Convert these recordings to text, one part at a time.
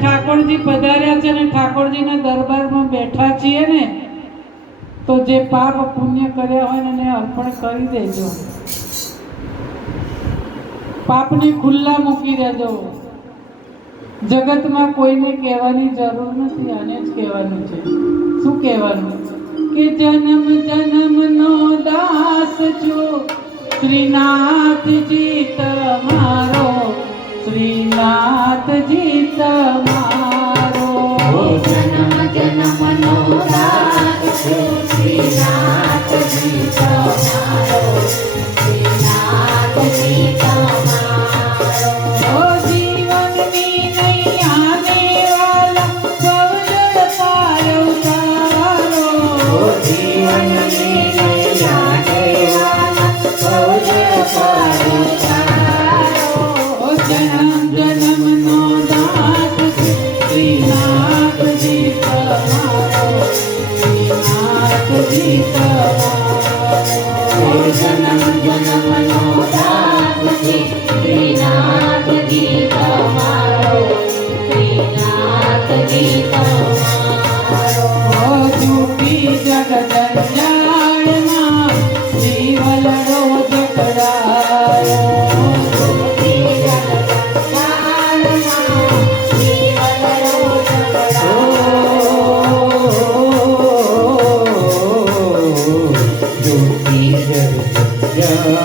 ઠાકોરજી પધાર્યા છે ને ઠાકોરજીના દરબારમાં બેઠા છીએ ને, તો જે પાપ પુણ્ય કર્યા હોય ને એને અર્પણ કરી દેજો. પાપને ખુલ્લા મૂકી દેજો. જગતમાં કોઈને કહેવાની જરૂર નથી, આને જ કહેવાનું છે. શું કહેવાનું? કે જન્મ જન્મનો દાસ છું શ્રીનાથજી તમારો, શ્રીનાથજી તમારો. જન્મ જન્મનો દાસ છું શ્રીનાથજી તમારો, શ્રીનાથજી તમારો. ઓ જીવનની નૈયાને વાલા સૌજળ પાર ઉતારો. ઓ જીવનની નૈયાને વાલા સૌજળ પાર ઉતારો. જન્મ જન્મનો દાસ શ્રીનાથજી તમારો, શ્રીનાથજી તમારો. જન્મ જન્મનો દાસ શ્રીનાથજી તમારો, શ્રીનાથજી તમારો. જૂઠી જગજંજાળમાં જીવલડો જકડાયો. Yeah.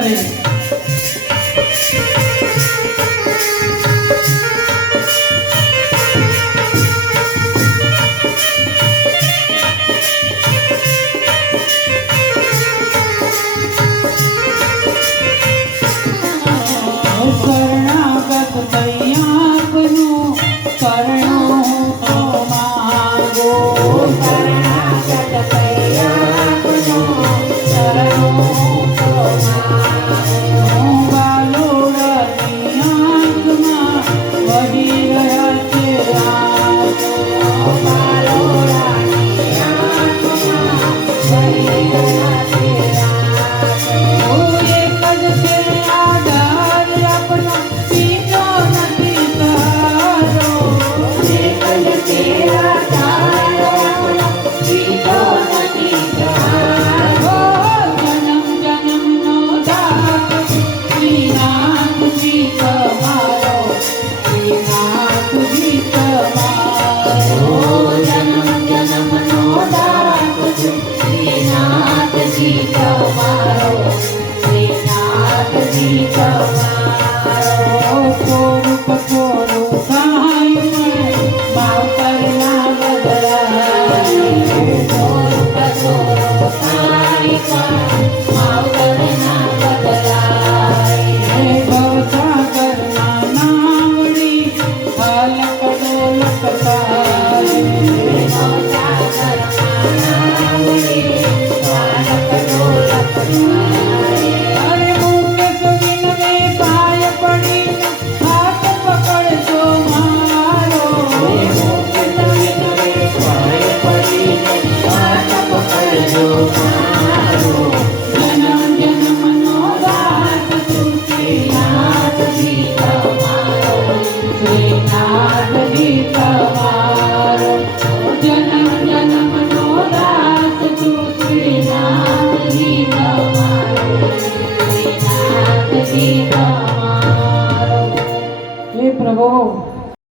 કરે